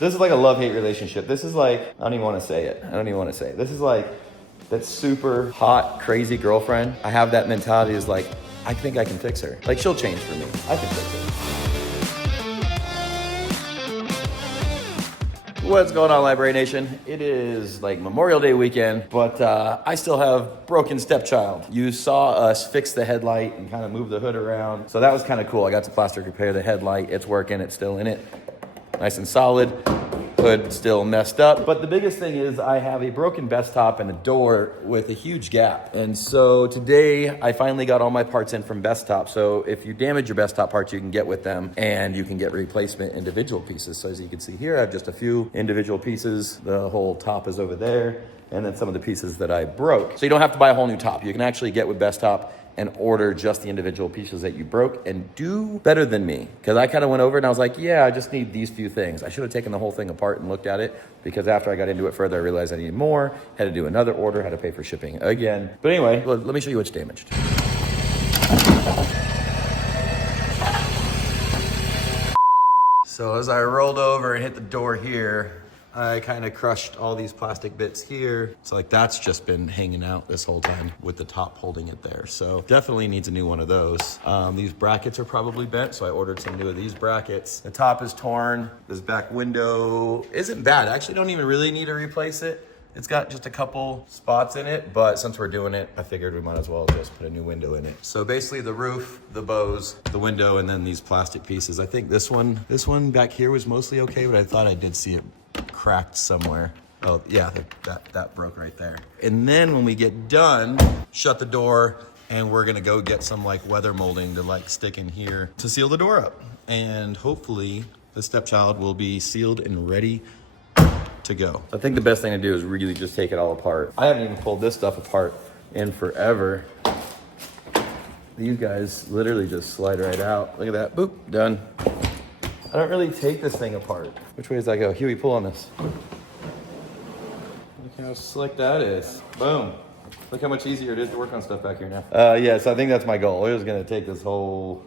This is like a love-hate relationship. This is like, I don't even want to say it. I don't even want to say it. This is like that super hot, crazy girlfriend. I have that mentality is like, I think I can fix her. Like she'll change for me. I can fix her. What's going on, Library Nation? It is like Memorial Day weekend, but I still have broken stepchild. You saw us fix the headlight and kind of move the hood around. So that was kind of cool. I got to plastic repair the headlight. It's working, it's still in it. Nice and solid. Hood still messed up. But the biggest thing is I have a broken best top and a door with a huge gap. And so today I finally got all my parts in from Best Top. So if you damage your Best Top parts, you can get with them and you can get replacement individual pieces. So as you can see here, I have just a few individual pieces. The whole top is over there. And then some of the pieces that I broke. So you don't have to buy a whole new top. You can actually get with Best Top and order just the individual pieces that you broke and do better than me. Because I kind of went over and I was like, yeah, I just need these few things. I should have taken the whole thing apart and looked at it, because after I got into it further, I realized I needed more, had to do another order, had to pay for shipping again. But anyway, let me show you what's damaged. So as I rolled over and hit the door here, I kind of crushed all these plastic bits here. So like that's just been hanging out this whole time with the top holding it there. So definitely needs a new one of those. These brackets are probably bent, so I ordered some new of these brackets. The top is torn. This back window isn't bad. I actually don't even really need to replace it. It's got just a couple spots in it, but since we're doing it, I figured we might as well just put a new window in it. So basically the roof, the bows, the window, and then these plastic pieces. I think this one back here was mostly okay, but I thought I did see it cracked somewhere. Oh yeah, that broke right there. And then when we get done, shut the door, and we're gonna go get some like weather molding to like stick in here to seal the door up. And hopefully the stepchild will be sealed and ready to go. I think the best thing to do is really just take it all apart. I haven't even pulled this stuff apart in forever. These guys literally just slide right out. Look at that, boop, done. I don't really take this thing apart. Which way does that go? Huey, pull on this. Look how slick that is. Boom. Look how much easier it is to work on stuff back here now. Yeah, so I think that's my goal. We're just gonna take this whole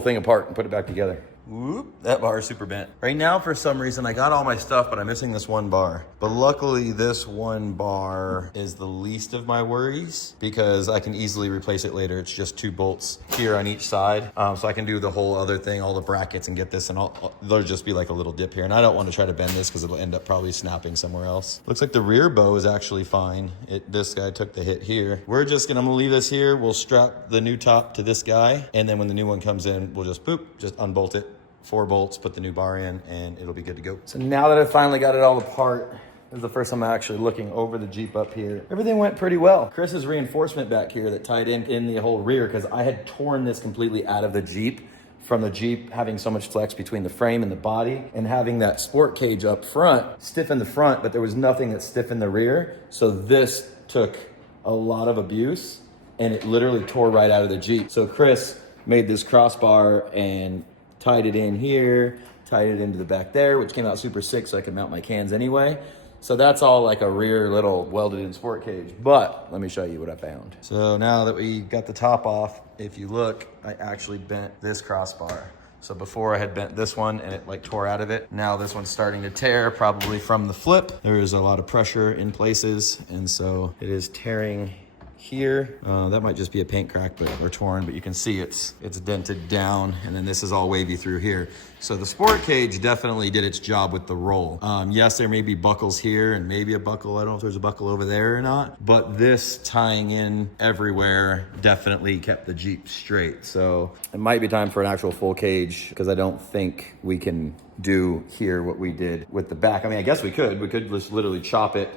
thing apart and put it back together. Whoop, that bar is super bent. Right now, for some reason, I got all my stuff, but I'm missing this one bar. But luckily, this one bar is the least of my worries because I can easily replace it later. It's just 2 bolts here on each side. So I can do the whole other thing, all the brackets, and get this, and there'll just be like a little dip here. And I don't want to try to bend this because it'll end up probably snapping somewhere else. Looks like the rear bow is actually fine. This guy took the hit here. I'm gonna leave this here. We'll strap the new top to this guy. And then when the new one comes in, we'll just unbolt it. 4 bolts, put the new bar in, and it'll be good to go. So now that I finally got it all apart, this is the first time I'm actually looking over the Jeep up here. Everything went pretty well. Chris's reinforcement back here that tied in the whole rear, because I had torn this completely out of the Jeep from the Jeep having so much flex between the frame and the body, and having that sport cage up front stiffen the front, but there was nothing that stiffened the rear. So this took a lot of abuse, and it literally tore right out of the Jeep. So Chris made this crossbar and tied it in here, tied it into the back there, which came out super sick so I could mount my cans anyway. So that's all like a rear little welded in sport cage. But let me show you what I found. So now that we got the top off, if you look, I actually bent this crossbar. So before I had bent this one and it like tore out of it. Now this one's starting to tear, probably from the flip. There is a lot of pressure in places, and so it is tearing here. That might just be a paint crack or torn, but you can see it's dented down, and then this is all wavy through here. So the sport cage definitely did its job with the roll. Yes, there may be buckles here and maybe a buckle. I don't know if there's a buckle over there or not, but this tying in everywhere definitely kept the Jeep straight. So it might be time for an actual full cage, because I don't think we can do here what we did with the back. I mean, I guess we could just literally chop it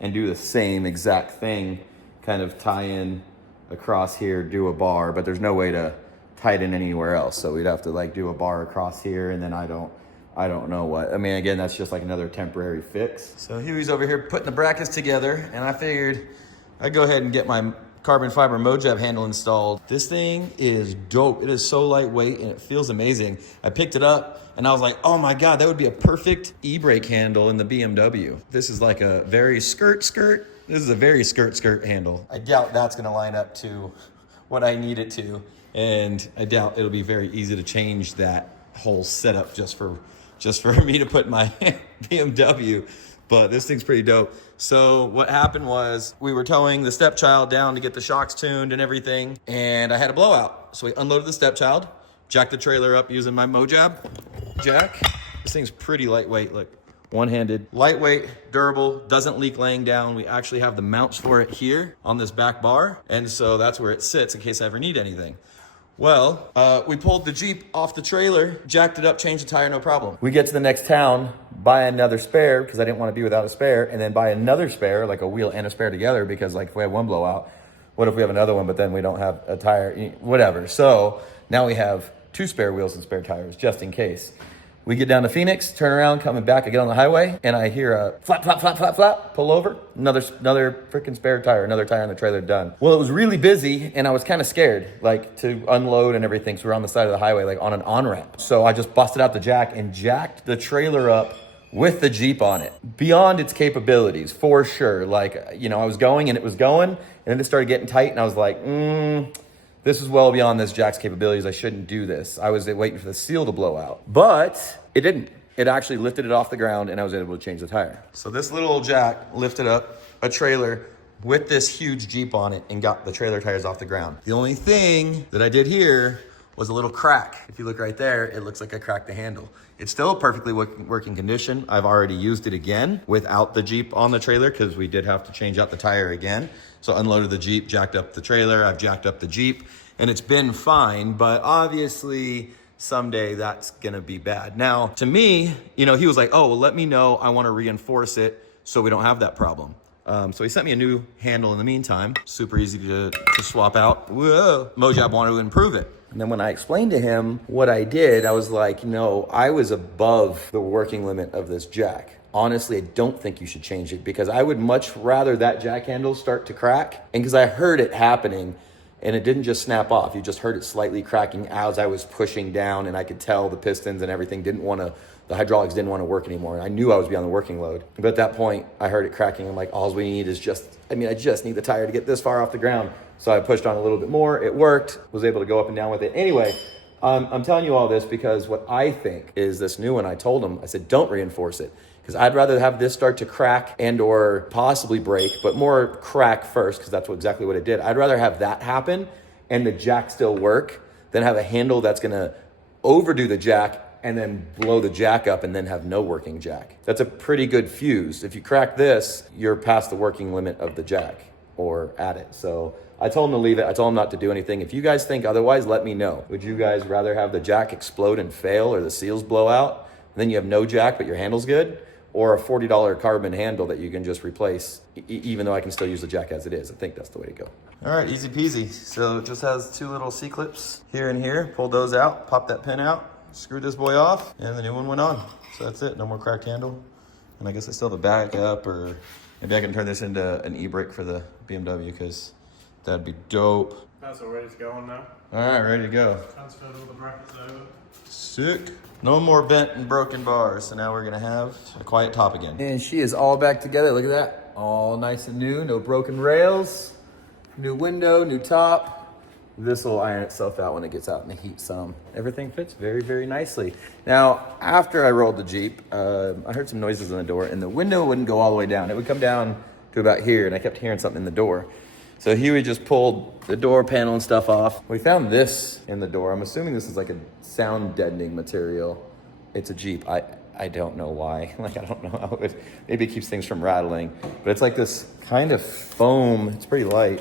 and do the same exact thing, kind of tie in across here, do a bar, but there's no way to tie it in anywhere else. So we'd have to like do a bar across here, and then I don't know what. I mean, again, that's just like another temporary fix. So Huey's over here putting the brackets together, and I figured I'd go ahead and get my carbon fiber Mojab handle installed. This thing is dope. It is so lightweight and it feels amazing. I picked it up and I was like, oh my God, that would be a perfect e-brake handle in the BMW. This is like a very skirt. This is a very skirt handle. I doubt that's gonna line up to what I need it to. And I doubt it'll be very easy to change that whole setup just for just for me to put my BMW. But this thing's pretty dope. So what happened was we were towing the stepchild down to get the shocks tuned and everything, and I had a blowout. So we unloaded the stepchild, jacked the trailer up using my Mojab jack. This thing's pretty lightweight, look, one-handed. Lightweight, durable, doesn't leak laying down. We actually have the mounts for it here on this back bar, and so that's where it sits in case I ever need anything. Well, we pulled the Jeep off the trailer, jacked it up, changed the tire, no problem. We get to the next town, buy another spare because I didn't want to be without a spare, and then buy another spare, like a wheel and a spare together, because like if we have one blowout, what if we have another one, but then we don't have a tire, whatever. So now we have 2 spare wheels and spare tires just in case. We get down to Phoenix, turn around, coming back, I get on the highway, and I hear a flap, flap, flap, flap, flap, pull over, another freaking spare tire, another tire on the trailer, done. Well, it was really busy, and I was kind of scared, like, to unload and everything, so we're on the side of the highway, like, on an on-ramp. So I just busted out the jack and jacked the trailer up with the Jeep on it, beyond its capabilities, for sure. Like, you know, I was going, and it was going, and then it started getting tight, and I was like, this is well beyond this jack's capabilities. I shouldn't do this. I was waiting for the seal to blow out, but it didn't. It actually lifted it off the ground and I was able to change the tire. So this little old jack lifted up a trailer with this huge Jeep on it and got the trailer tires off the ground. The only thing that I did here was a little crack. If you look right there, it looks like I cracked the handle. It's still a perfectly working condition. I've already used it again without the Jeep on the trailer because we did have to change out the tire again. So unloaded the Jeep, jacked up the trailer, I've jacked up the Jeep, and it's been fine, but obviously someday that's gonna be bad. Now, to me, you know, he was like, oh, well, let me know, I wanna reinforce it so we don't have that problem. So he sent me a new handle in the meantime, super easy to swap out. Whoa, Mojab wanted to improve it. And then when I explained to him what I did, I was like, no, I was above the working limit of this jack. Honestly, I don't think you should change it because I would much rather that jack handle start to crack. And because I heard it happening and it didn't just snap off, you just heard it slightly cracking as I was pushing down, and I could tell the pistons and everything the hydraulics didn't want to work anymore. And I knew I was beyond the working load. But at that point, I heard it cracking. I'm like, all we need is I just need the tire to get this far off the ground. So I pushed on a little bit more. It worked, was able to go up and down with it. Anyway, I'm telling you all this because what I think is this new one, I told him, I said, don't reinforce it. Because I'd rather have this start to crack and or possibly break, but more crack first, because that's exactly what it did. I'd rather have that happen and the jack still work than have a handle that's gonna overdo the jack and then blow the jack up and then have no working jack. That's a pretty good fuse. If you crack this, you're past the working limit of the jack or at it. So I told him to leave it. I told him not to do anything. If you guys think otherwise, let me know. Would you guys rather have the jack explode and fail or the seals blow out? And then you have no jack, but your handle's good? Or a $40 carbon handle that you can just replace, even though I can still use the jack as it is. I think that's the way to go. All right, easy peasy. So it just has 2 little C-clips here and here. Pulled those out, popped that pin out, screwed this boy off, and the new one went on. So that's it, no more cracked handle. And I guess I still have a backup, or maybe I can turn this into an e-brake for the BMW, because that'd be dope. That's all ready to go on now. All right, ready to go. Transferred all the brackets over. Sick. No more bent and broken bars. So now we're gonna have a quiet top again. And she is all back together. Look at that. All nice and new. No broken rails. New window, new top. This will iron itself out when it gets out in the heat some. Everything fits very, very nicely. Now, after I rolled the Jeep, I heard some noises in the door and the window wouldn't go all the way down. It would come down to about here and I kept hearing something in the door. So Huey just pulled the door panel and stuff off. We found this in the door. I'm assuming this is like a sound deadening material. It's a Jeep. I don't know why. Like, I don't know how maybe it keeps things from rattling. But it's like this kind of foam. It's pretty light.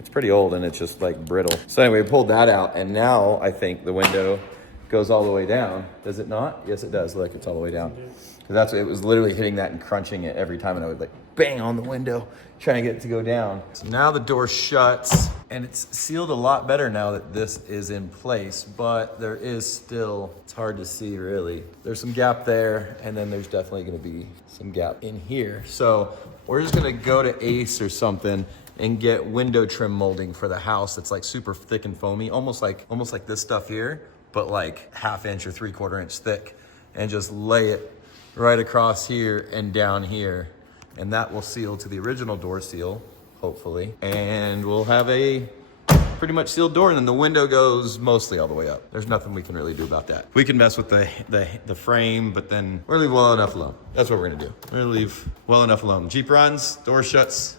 It's pretty old and it's just like brittle. So anyway, we pulled that out and now I think the window goes all the way down. Does it not? Yes, it does. Look, it's all the way down. Because it was literally hitting that and crunching it every time, and I would like bang on the window trying to get it to go down. So now the door shuts and it's sealed a lot better now that this is in place, but there is still, it's hard to see really. There's some gap there, and then there's definitely gonna be some gap in here. So we're just gonna go to Ace or something and get window trim molding for the house that's like super thick and foamy, almost like this stuff here, but like 1/2 inch or 3/4 inch thick, and just lay it right across here and down here. And that will seal to the original door seal, hopefully. And we'll have a pretty much sealed door, and then the window goes mostly all the way up. There's nothing we can really do about that. We can mess with the frame, but then we're gonna leave well enough alone. That's what we're gonna do. We're gonna leave well enough alone. Jeep runs, door shuts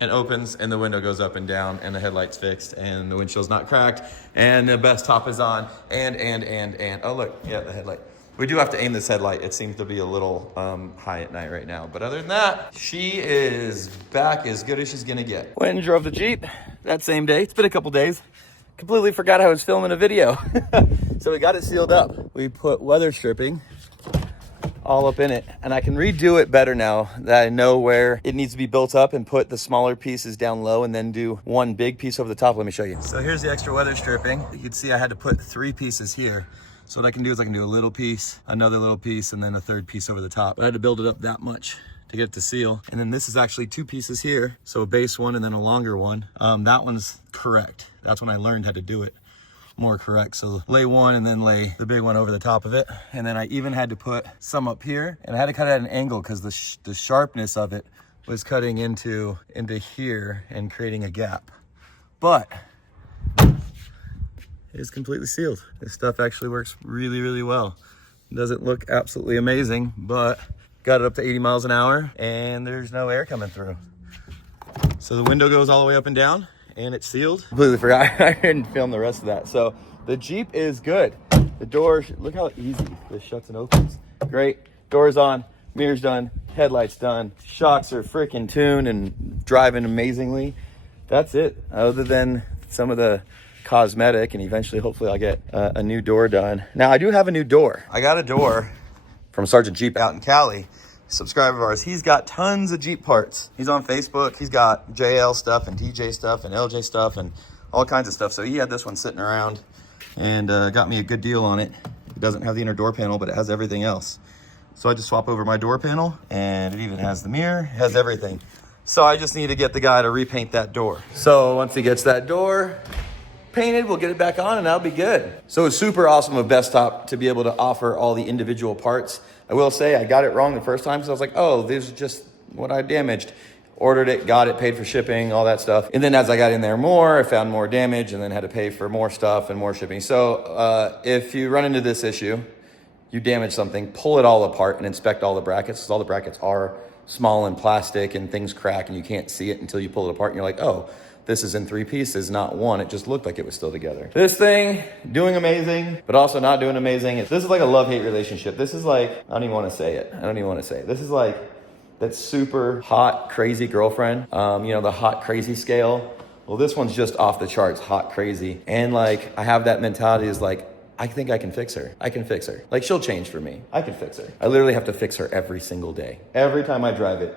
and opens, and the window goes up and down, and the headlight's fixed, and the windshield's not cracked, and the best top is on, and oh look, yeah, the headlight. We do have to aim this headlight. It seems to be a little high at night right now. But other than that, she is back as good as she's gonna get. Went and drove the Jeep that same day. It's been a couple days. Completely forgot I was filming a video. So we got it sealed up. We put weather stripping all up in it. And I can redo it better now that I know where it needs to be built up, and put the smaller pieces down low and then do one big piece over the top. Let me show you. So here's the extra weather stripping. You can see I had to put 3 pieces here. So what I can do is I can do a little piece, another little piece, and then a third piece over the top. But I had to build it up that much to get it to seal. And then this is actually 2 pieces here. So a base one and then a longer one. That one's correct. That's when I learned how to do it more correct. So lay one and then lay the big one over the top of it. And then I even had to put some up here, and I had to cut it at an angle because the sharpness of it was cutting into here and creating a gap. But is completely sealed. This stuff actually works really, really well. It doesn't look absolutely amazing, but got it up to 80 miles an hour and there's no air coming through. So the window goes all the way up and down and it's sealed. Completely forgot I didn't film the rest of that. So the Jeep is good. The door, look how easy this shuts and opens. Great, door's on, mirror's done, headlights done, shocks are freaking tuned and driving amazingly. That's it, other than some of the cosmetic, and eventually hopefully I'll get a new door done. Now I do have a new door. I got a door from Sergeant Jeep out in Cali, subscriber of ours. He's got tons of Jeep parts. He's on Facebook. He's got JL stuff and TJ stuff and LJ stuff and all kinds of stuff. So he had this one sitting around and got me a good deal on it. It doesn't have the inner door panel, but it has everything else. So I just swap over my door panel, and it even has the mirror, it has everything. So I just need to get the guy to repaint that door. So once he gets that door painted, we'll get it back on and that'll be good. So it's super awesome of Bestop to be able to offer all the individual parts. I will say I got it wrong the first time, because I was like, oh, this is just what I damaged. Ordered it, got it, paid for shipping, all that stuff. And then as I got in there more, I found more damage and then had to pay for more stuff and more shipping. So if you run into this issue, you damage something, pull it all apart and inspect all the brackets, because all the brackets are small and plastic and things crack and you can't see it until you pull it apart and you're like, oh, this is in 3 pieces, not one. It just looked like it was still together. This thing, doing amazing, but also not doing amazing. This is like a love-hate relationship. This is like, I don't even want to say it. I don't even want to say it. This is like that super hot, crazy girlfriend. You know, the hot, crazy scale. Well, this one's just off the charts, hot, crazy. And like, I have that mentality is like, I think I can fix her. I can fix her. Like, she'll change for me. I can fix her. I literally have to fix her every single day. Every time I drive it,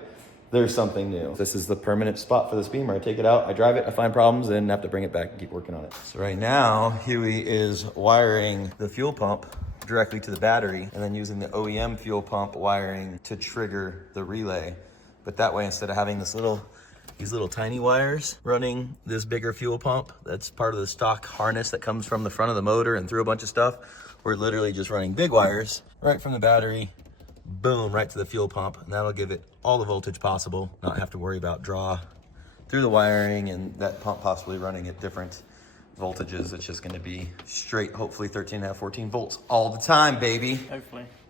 there's something new. This is the permanent spot for this Beamer. I take it out, I drive it, I find problems, and have to bring it back and keep working on it. So right now, Huey is wiring the fuel pump directly to the battery, and then using the OEM fuel pump wiring to trigger the relay. But that way, instead of having these little tiny wires running this bigger fuel pump, that's part of the stock harness that comes from the front of the motor and through a bunch of stuff, we're literally just running big wires right from the battery, boom, right to the fuel pump, and that'll give it all the voltage possible, not have to worry about draw through the wiring and that pump possibly running at different voltages. It's just gonna be straight, hopefully 13.5, 14 volts all the time, baby.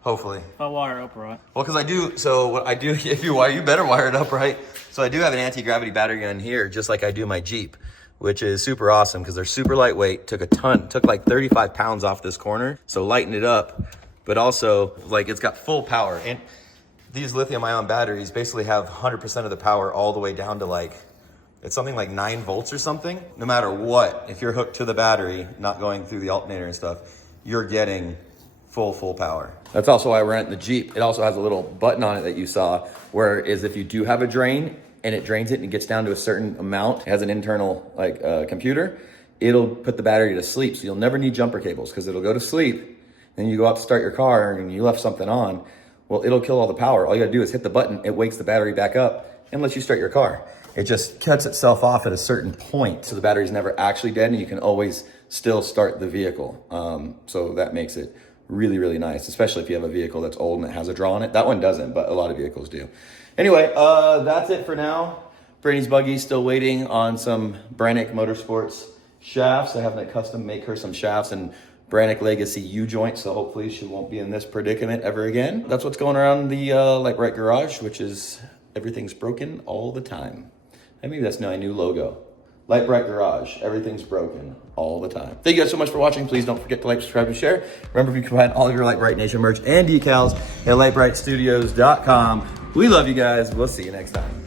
Hopefully. If I wire it up right. Well, because I do, so what I do, if you wire, you better wire it up right. So I do have an anti-gravity battery in here, just like I do my Jeep, which is super awesome because they're super lightweight, took like 35 pounds off this corner. So lighten it up, but also like it's got full power. And these lithium ion batteries basically have 100% of the power all the way down to like, it's something like 9 volts or something. No matter what, if you're hooked to the battery, not going through the alternator and stuff, you're getting full power. That's also why we're renting the Jeep. It also has a little button on it that you saw, where is if you do have a drain and it drains it and it gets down to a certain amount, it has an internal like computer, it'll put the battery to sleep. So you'll never need jumper cables because it'll go to sleep. Then you go out to start your car and you left something on. Well, it'll kill all the power. All you gotta do is hit the button, it wakes the battery back up and lets you start your car. It just cuts itself off at a certain point, so the battery's never actually dead and you can always still start the vehicle. So that makes it really nice, especially if you have a vehicle that's old and it has a draw on it. That one doesn't, but a lot of vehicles do. Anyway, that's it for now. Brady's buggy still waiting on some Brite Motorsports shafts. I have to custom make her some shafts and Brite Legacy U-joints, so hopefully she won't be in this predicament ever again. That's what's going around the Lite Brite garage, which is everything's broken all the time. And maybe that's my new logo. Lite Brite garage, everything's broken all the time. Thank you guys so much for watching. Please don't forget to like, subscribe, and share. Remember, you can find all of your Lite Brite Nation merch and decals at litebritstudios.com. We love you guys. We'll see you next time.